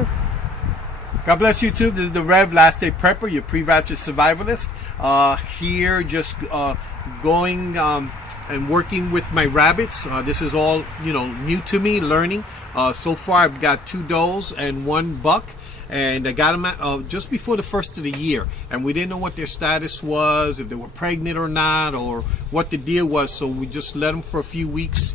welcome. God bless YouTube. This is the Rev, Last Day Prepper, your pre-rapture survivalist. Here, just going and working with my rabbits. This is all, new to me, learning. So far, I've got 2 does and 1 buck. And I got them just before the first of the year. And we didn't know what their status was, if they were pregnant or not, or what the deal was. So we just let them for a few weeks.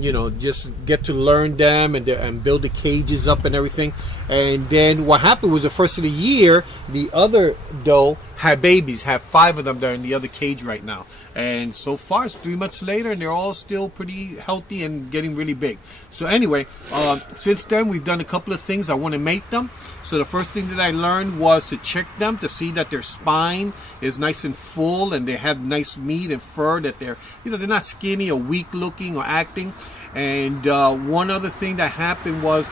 Just get to learn them and build the cages up and everything. And then what happened was the first of the year, the other doe had babies, have 5 of them that are in the other cage right now. And so far, it's 3 months later, and they're all still pretty healthy and getting really big. So anyway, since then, we've done a couple of things. I want to mate them. So the first thing that I learned was to check them to see that their spine is nice and full and they have nice meat and fur, that they're not skinny or weak looking or acting. And one other thing that happened was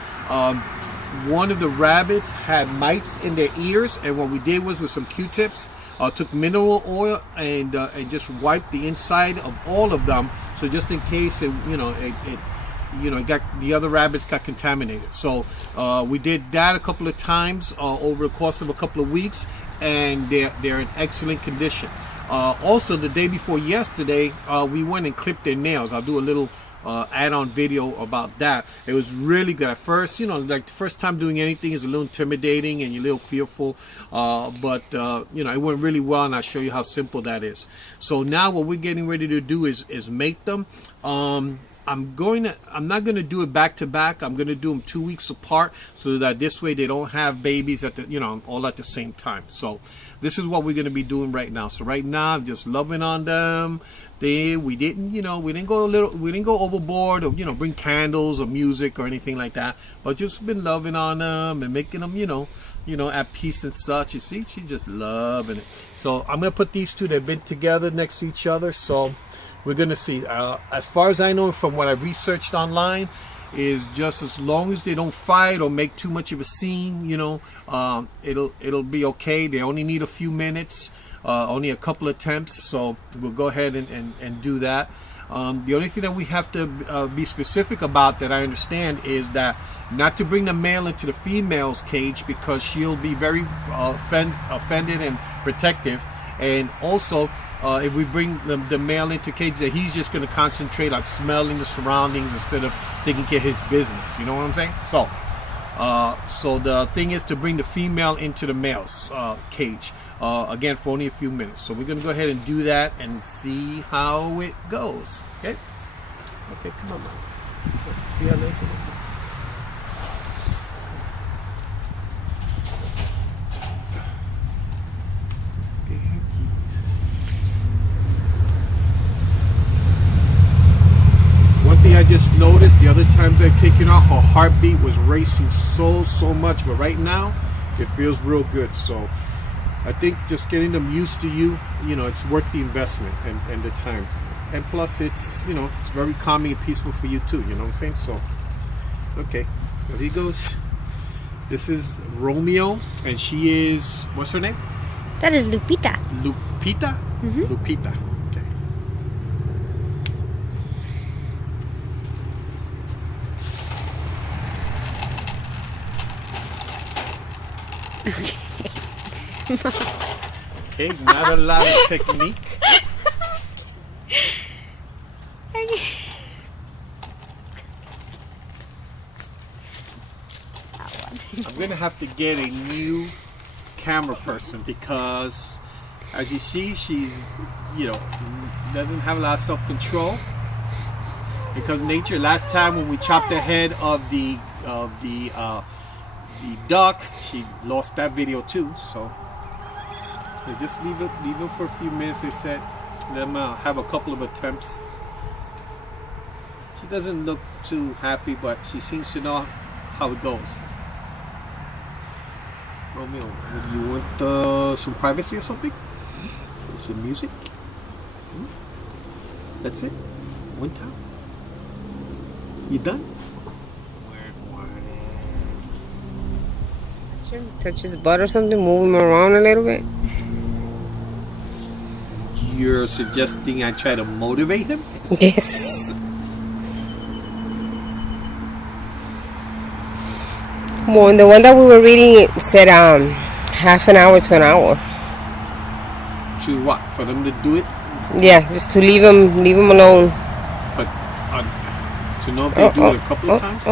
one of the rabbits had mites in their ears, and what we did was with some Q-tips, took mineral oil and just wiped the inside of all of them, so just in case the other rabbits got contaminated. So we did that a couple of times over the course of a couple of weeks, and they're in excellent condition. Also, the day before yesterday, we went and clipped their nails. I'll do a little add-on video about that. It was really good. At first, like the first time doing anything is a little intimidating and you're a little fearful, but it went really well, and I'll show you how simple that is. So now what we're getting ready to do is make them. I'm not going to do it back to back. I'm going to do them 2 weeks apart, so that this way they don't have babies at all at the same time. So this is what we're going to be doing right now. So right now, I'm just loving on them. We didn't go overboard, or bring candles or music or anything like that, but just been loving on them and making them at peace and such. You see, she's just loving it. So I'm gonna put these two. They've been together next to each other, so we're gonna see. As far as I know from what I've researched online, is just as long as they don't fight or make too much of a scene, it'll be okay. They only need a few minutes. Only a couple attempts, so we'll go ahead and do that. The only thing that we have to be specific about, that I understand, is that not to bring the male into the female's cage, because she'll be very offended and protective. And also, if we bring the male into cage, that he's just going to concentrate on smelling the surroundings instead of taking care of his business. You know what I'm saying? So the thing is to bring the female into the male's cage, again, for only a few minutes. So we're going to go ahead and do that and see how it goes. Okay? Okay, come on, man. See how nice it is? I just noticed the other times I've taken off, her heartbeat was racing so much, but right now it feels real good. So I think just getting them used to it's worth the investment and the time. And plus it's it's very calming and peaceful for you too, you know what I'm saying? So okay, so here goes. This is Romeo, and she is, what's her name? That is Lupita. Lupita? Mm-hmm. Lupita. Okay, not a lot of technique. I'm gonna have to get a new camera person, because as you see, she's doesn't have a lot of self-control, because nature, last time when we chopped the head of the duck, she lost that video too. So they just leave it for a few minutes. They said let them have a couple of attempts. She doesn't look too happy, but she seems to know how it goes. Romeo, would you want some privacy or something? Some music? That's it? One time? You done? Touch his butt or something, move him around a little bit. You're suggesting I try to motivate him? Yes. Well, the one that we were reading, it said half an hour to an hour. To what? For them to do it? Yeah, just to leave them alone. But to know if they do it a couple of times?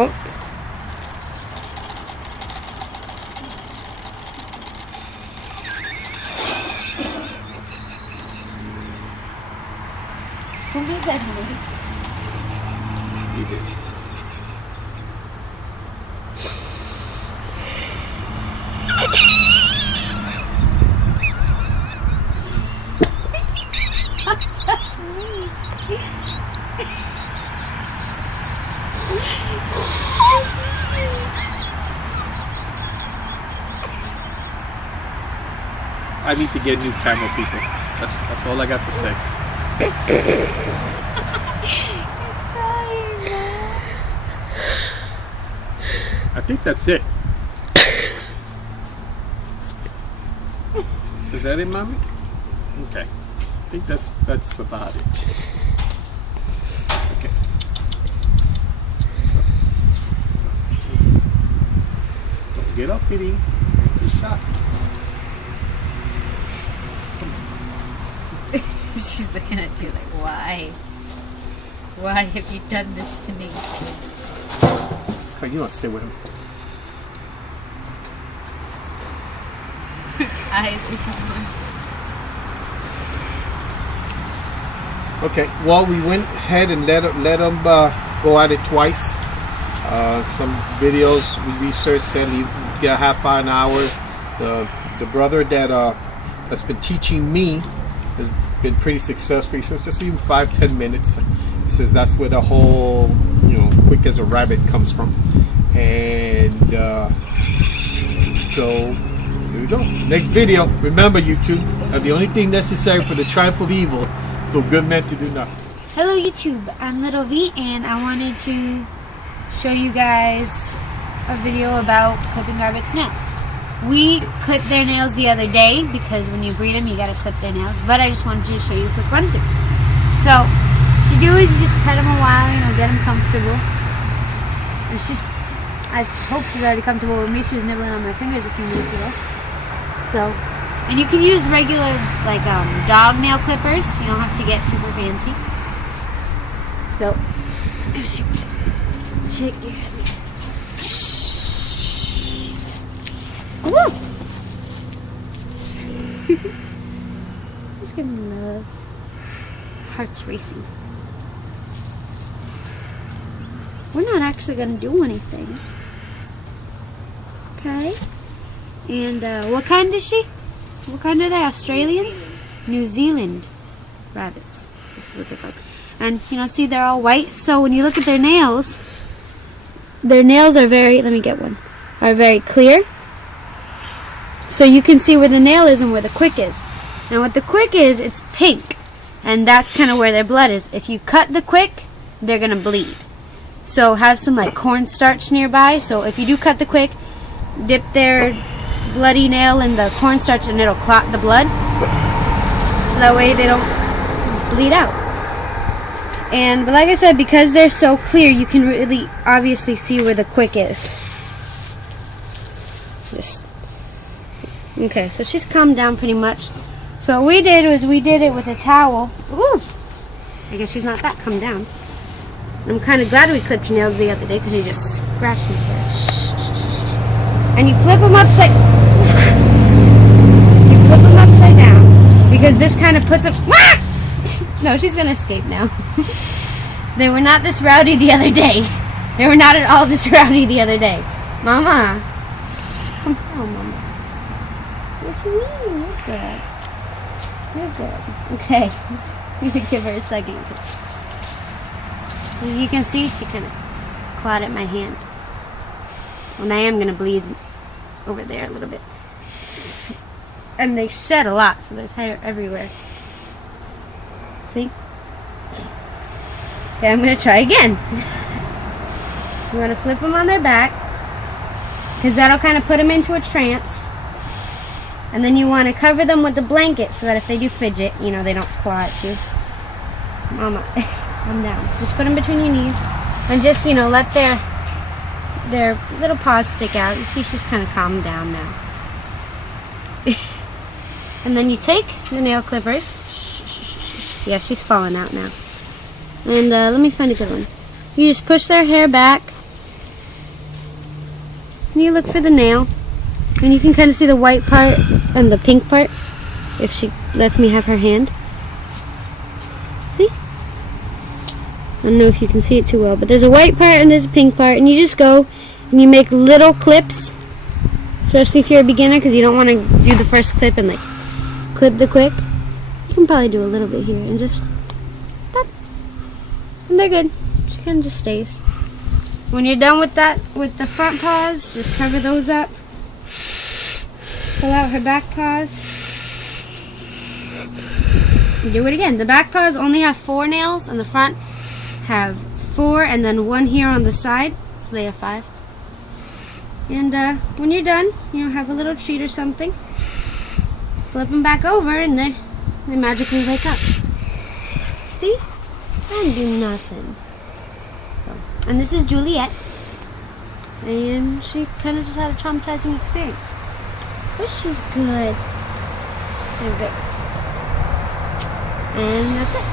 Who made that noise? You did. Just me. I need to get new camera people. That's all I got to say. I think that's it. Is that it, Mommy? Okay. I think that's about it. Okay. Don't get up, Kitty. Get shot. She's looking at you like, why? Why have you done this to me? Come on, you want to stay with him? Eyes become one. Okay. Well, we went ahead and let them go at it twice. Some videos we researched said you get a half hour, an hour. The brother that's been teaching me has been pretty successful. He says just even 5-10 minutes. He says that's where the whole quick as a rabbit comes from. And so here we go. Next video. Remember, YouTube, the only thing necessary for the triumph of evil for good men to do nothing. Hello YouTube, I'm Little V and I wanted to show you guys a video about clipping rabbits' nails. We clipped their nails the other day because when you breed them you gotta clip their nails, but I just wanted to show you a quick run through. So what you do is you just pet them a while, get them comfortable. And I hope she's already comfortable with me. She was nibbling on my fingers a few minutes ago. So, and you can use regular dog nail clippers. You don't have to get super fancy. So, shake your head. Woo! Just give me love. Heart's racing. We're not actually going to do anything. Okay. And what kind is she? What kind are they? Australians? New Zealand rabbits. This is what they're called. And see, they're all white. So when you look at their nails are very, let me get one, are very clear. So you can see where the nail is and where the quick is. And what the quick is, it's pink. And that's kind of where their blood is. If you cut the quick, they're going to bleed. So have some cornstarch nearby. So if you do cut the quick, dip their bloody nail in the cornstarch and it'll clot the blood. So that way they don't bleed out. But like I said, because they're so clear, you can really obviously see where the quick is. Okay, so she's calmed down pretty much. So what we did was we did it with a towel. Ooh! I guess she's not that calmed down. I'm kind of glad we clipped your nails the other day because you just scratched me first. And you flip them upside down because this kind of puts them. No, she's gonna escape now. They were not this rowdy the other day. They were not at all this rowdy the other day. Mama, come on, Mama. Yes, you mean? You're good. You're good. Okay, I'm gonna give her a second. As you can see, she kind of clawed at my hand. And I am going to bleed over there a little bit. And they shed a lot, so there's hair everywhere. See? Okay, I'm going to try again. You want to flip them on their back, because that'll kind of put them into a trance. And then you want to cover them with the blanket so that if they do fidget, they don't claw at you. Mama. Calm down. Just put them between your knees and just, let their little paws stick out. You see she's kind of calmed down now. And then you take the nail clippers. Yeah, she's falling out now. And let me find a good one. You just push their hair back. And you look for the nail. And you can kind of see the white part and the pink part if she lets me have her hand. See? I don't know if you can see it too well, but there's a white part and there's a pink part, and you just go and you make little clips, especially if you're a beginner, because you don't want to do the first clip and like clip the quick. You can probably do a little bit here and just pop. And they're good. She kind of just stays. When you're done with that, with the front paws, just cover those up. Pull out her back paws. Do it again. The back paws only have 4 nails, and the front have 4, and then 1 here on the side. So they have 5. And when you're done, have a little treat or something. Flip them back over, and they magically wake up. See? I didn't do nothing. So, and this is Juliet, and she kind of just had a traumatizing experience. But she's good. And that's it.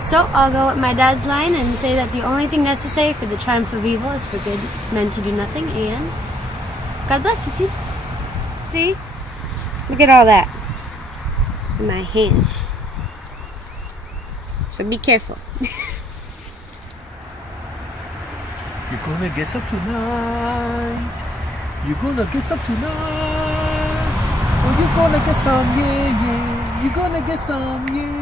So I'll go with my dad's line and say that the only thing necessary for the triumph of evil is for good men to do nothing, and God bless you too. See? Look at all that in my hand. So be careful. You're gonna get some tonight. You're gonna get some tonight. Oh, you're gonna get some, yeah, yeah. You're gonna get some, yeah.